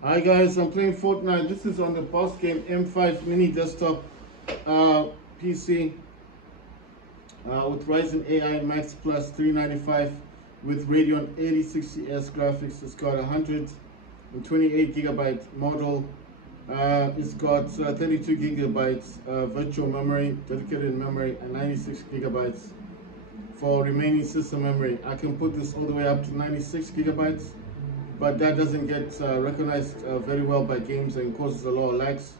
Hi guys, I'm playing Fortnite. This is on the boss game M5 mini desktop PC with Ryzen AI Max Plus 395 with Radeon 8060S graphics. It's got 128 gigabyte model. It's got 32 gigabytes virtual memory, dedicated memory, and 96 gigabytes for remaining system memory. I can put this all the way up to 96 gigabytes, but that doesn't get recognized very well by games and causes a lot of lags.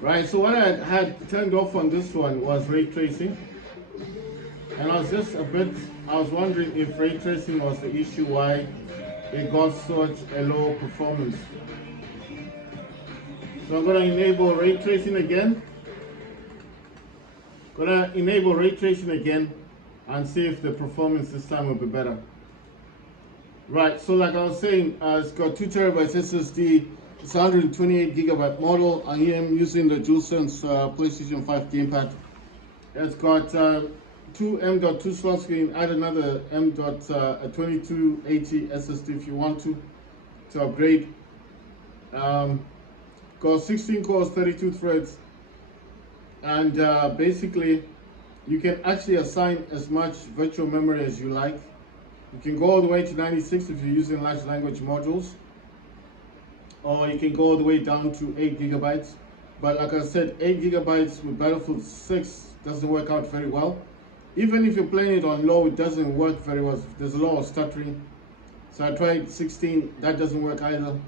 Right, so what I had turned off on this one was ray tracing, and I was wondering if ray tracing was the issue why it got such a low performance. So I'm gonna enable ray tracing again. And see if the performance this time will be better. Right, so like I was saying, it's got 2 terabytes SSD. It's 128 gigabyte model. I am using the DualSense PlayStation 5 gamepad. It's got 2 M.2 slot screen. Add another M.2280 SSD if you want to upgrade. Got 16 cores, 32 threads, and basically you can actually assign as much virtual memory as you like. You can go all the way to 96 if you're using large language modules, or you can go all the way down to 8 gigabytes. But like I said, 8 gigabytes with Battlefield 6 doesn't work out very well. Even if you're playing it on low, it doesn't work very well. There's a lot of stuttering. So I tried 16, that doesn't work either.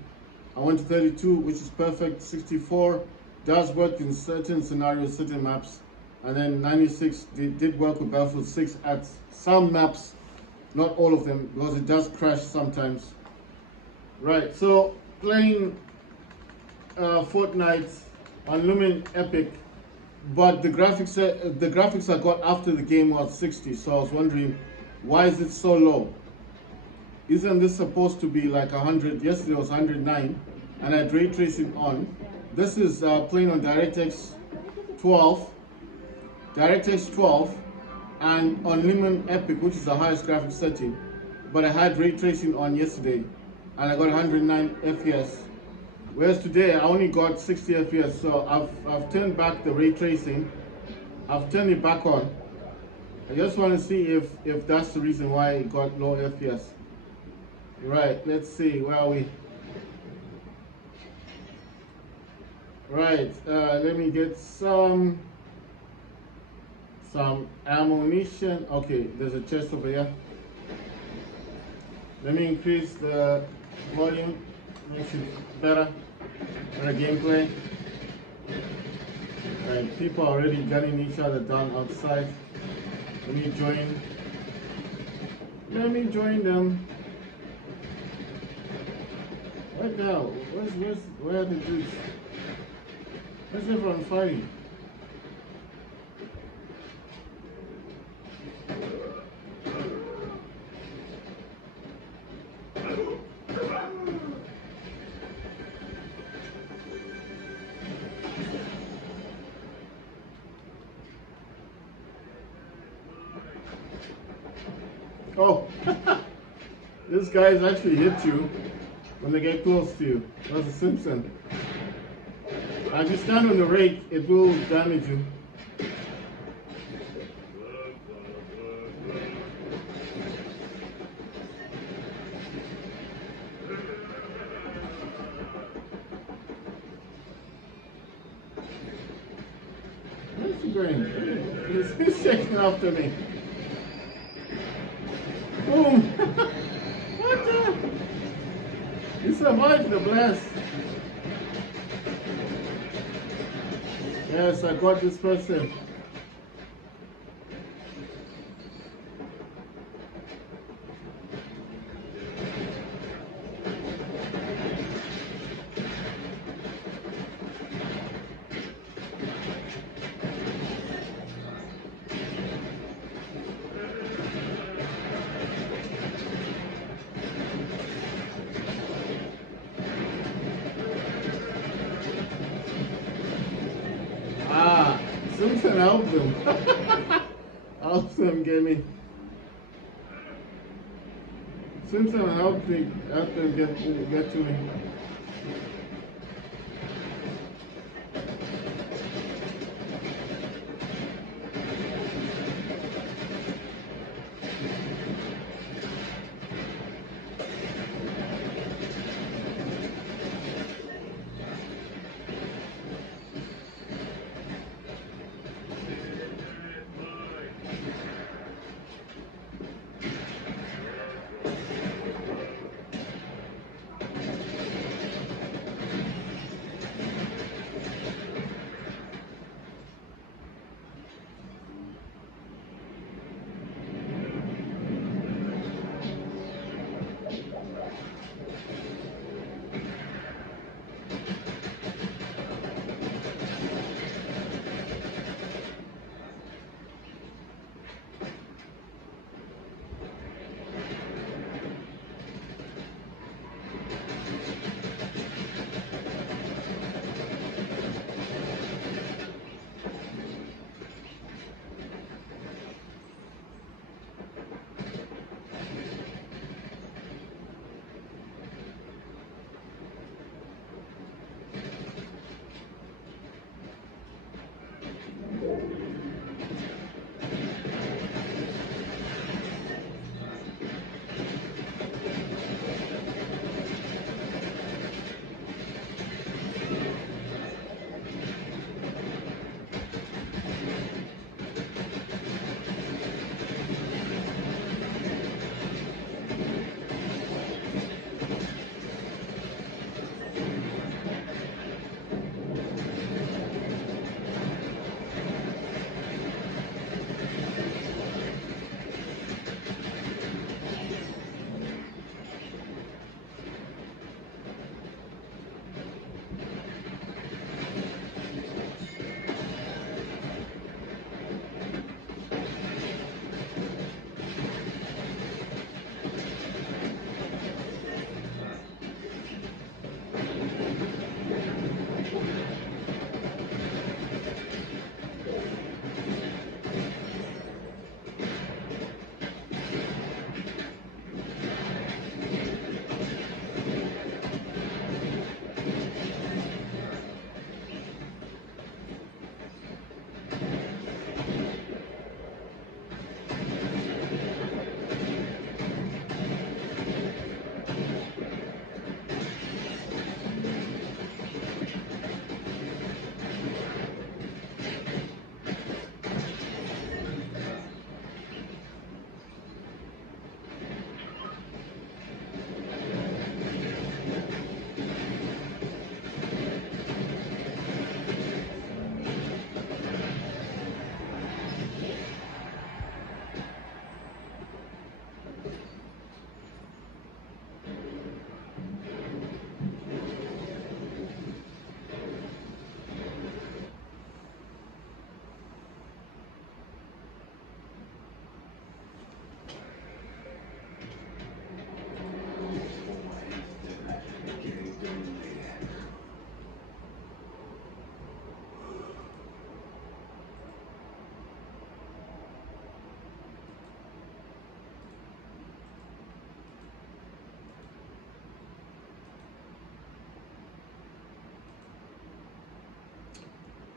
I went to 32, which is perfect. 64 does work in certain scenarios, certain maps. And then 96 did work with Battlefield 6 at some maps, not all of them, because it does crash sometimes. Right, so playing Fortnite on Lumen Epic, but the graphics I got after the game was 60, so I was wondering, why is it so low? Isn't this supposed to be like 100? Yesterday was 109, and I had ray tracing on. This is playing on DirectX 12, and on Lumen Epic, which is the highest graphics setting. But I had ray tracing on yesterday, and I got 109 FPS. Whereas today I only got 60 FPS. So I've turned back the ray tracing. I've turned it back on. I just want to see if that's the reason why it got low FPS. Right, let's see, where are we? Right, let me get some ammunition. Okay, there's a chest over here. Let me increase the volume, makes it better gameplay. Right, people are already gunning each other down outside. Let me join them. What the hell? Where are the dudes? Where's everyone fighting? Oh, this guys actually hit you when they get close to you. That's a Simpson. If you stand on the rake, it will damage you. Where's he going? He's chasing after me. Boom! What the? You survived the blast. Yes, I got this person. Simpson helped him. Helped him get me. Simpson helped them get to me.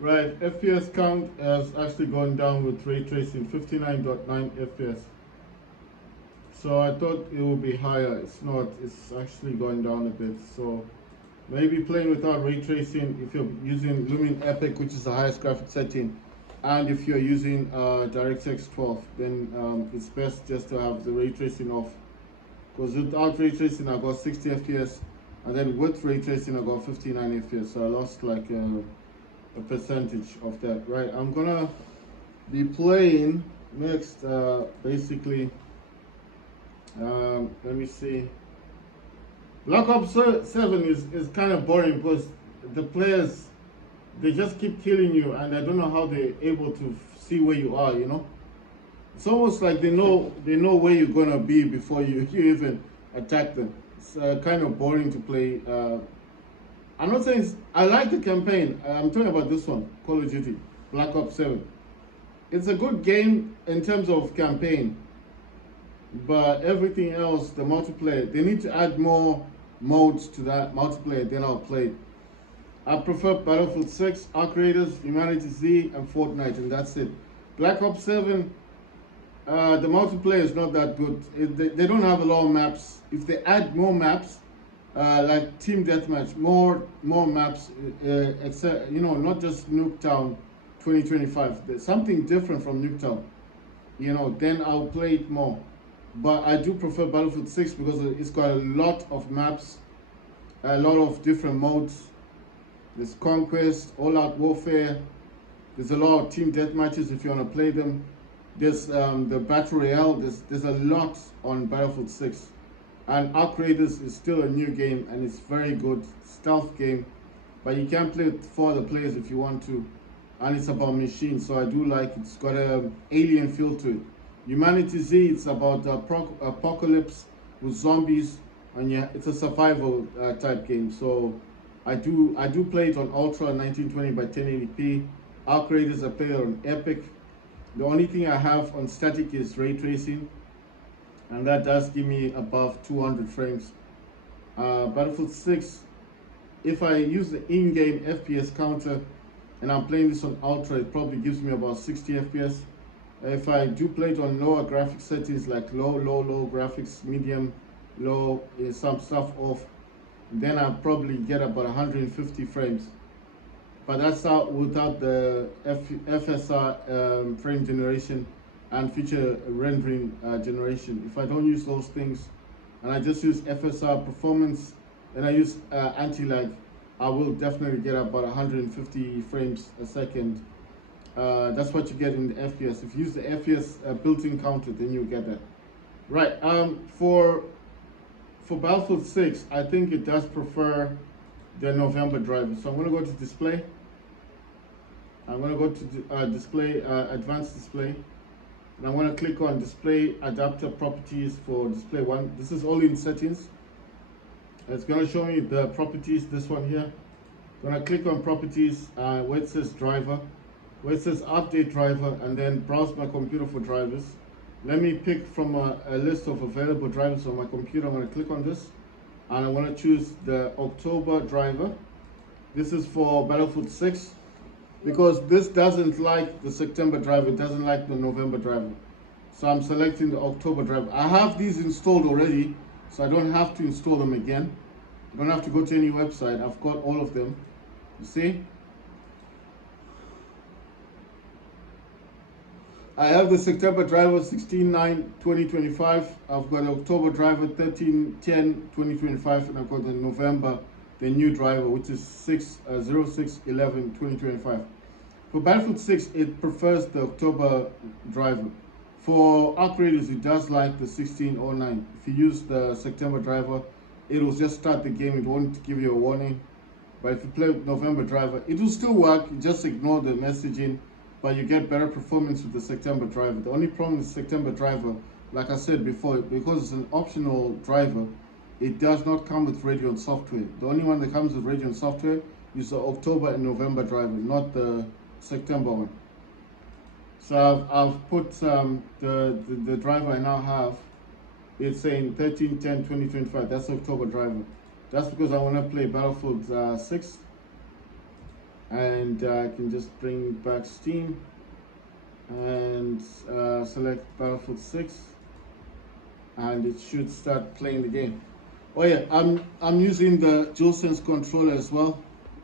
Right, FPS count has actually gone down with ray tracing, 59.9 FPS. So I thought it would be higher. It's not. It's actually gone down a bit. So maybe playing without ray tracing, if you're using Lumen Epic, which is the highest graphic setting, and if you're using DirectX 12, then it's best just to have the ray tracing off. Because without ray tracing, I got 60 FPS, and then with ray tracing, I got 59 FPS. So I lost like a percentage of that. Right, I'm gonna be playing next. Basically, let me see. Black Ops 7 is kind of boring because the players, they just keep killing you, and I don't know how they're able to see where you are. You know, it's almost like they know where you're gonna be before you even attack them. It's kind of boring to play. I'm not saying I like the campaign. I'm talking about this one, Call of Duty, Black Ops 7. It's a good game in terms of campaign, But everything else, the multiplayer, they need to add more modes to that multiplayer, then I'll play it. I prefer Battlefield 6, Arc Raiders, Humanity Z, and Fortnite, and that's it. Black Ops 7, the multiplayer is not that good. They don't have a lot of maps. If they add more maps, like Team Deathmatch, more maps, except, not just Nuketown 2025. There's something different from Nuketown, then I'll play it more. But I do prefer Battlefield 6 because it's got a lot of maps, a lot of different modes. There's Conquest, All-Out Warfare. There's a lot of team deathmatches if you want to play them. There's the Battle Royale. There's a lot on Battlefield 6. And Arc Raiders is still a new game and it's very good stealth game. But you can play with 4 other players if you want to. And it's about machines, so I do like it. It's got an alien feel to it. Humanity Z, it's about apocalypse with zombies, and yeah, it's a survival type game. So I do play it on Ultra 1920 by 1080p. Arc Raiders, I play it on Epic. The only thing I have on static is ray tracing, and that does give me above 200 frames. Battlefield 6, if I use the in-game FPS counter and I'm playing this on Ultra, it probably gives me about 60 FPS. If I do play it on lower graphics settings, like low graphics, medium, low, some stuff off, then I'll probably get about 150 frames. But that's out without the FSR frame generation and feature rendering generation. If I don't use those things and I just use FSR performance and I use anti-lag, I will definitely get about 150 frames a second. That's what you get in the FPS. If you use the FPS built-in counter, then you'll get that. Right. For Battlefield 6, I think it does prefer the November driver. So I'm going to go to display. I'm going to go to display, advanced display. And I'm going to click on display adapter properties for display 1. This is all in settings. It's going to show me the properties, this one here. I'm going to click on properties where it says driver, where it says update driver, and then browse my computer for drivers. Let me pick from a list of available drivers on my computer. I'm going to click on this and I want to choose the October driver. This is for Battlefield 6 because this doesn't like the September driver, it doesn't like the November driver. So I'm selecting the October driver. I have these installed already, so I don't have to install them again. I don't have to go to any website. I've got all of them. You see? I have the September driver 16/9/2025. I've got the October driver 13/10/2025, and I've got the November, the new driver, which is 06/11/2025. For Battlefield 6, it prefers the October driver. For Arc Raiders, it does like the 16/09. If you use the September driver, it will just start the game. It won't give you a warning. But if you play with November driver, it will still work. You just ignore the messaging, but you get better performance with the September driver. The only problem with September driver, like I said before, because it's an optional driver, it does not come with Radeon software. The only one that comes with Radeon software is the October and November driver, not the September one. So I've put the driver I now have. It's saying 13/10/2025. That's October driver. That's because I want to play Battlefield 6. And I can just bring back Steam and select Battlefield 6, and it should start playing the game. Oh yeah, I'm using the DualSense controller as well.